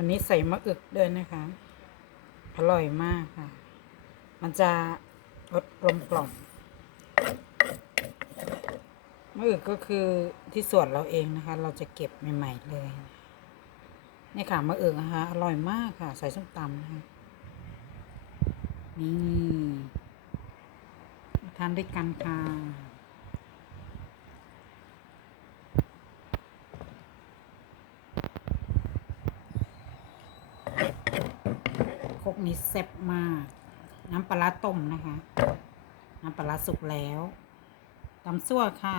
วันนี้ใส่มะอึกด้วยนะคะ อร่อยมากค่ะ มันจะรสกลมกล่อมมะอึกก็คือที่สวนเราเองนะคะ เราจะเก็บใหม่ ๆ เลยนี่ค่ะมะอึกนะคะ อร่อยมากค่ะ ใส่ส้มตำนะคะ นี่ทานด้วยกันค่ะ ครก นี้แซ่บมาก น้ำปลาร้าต้มนะคะ น้ำปลาร้าสุกแล้วตำซั่วค่ะ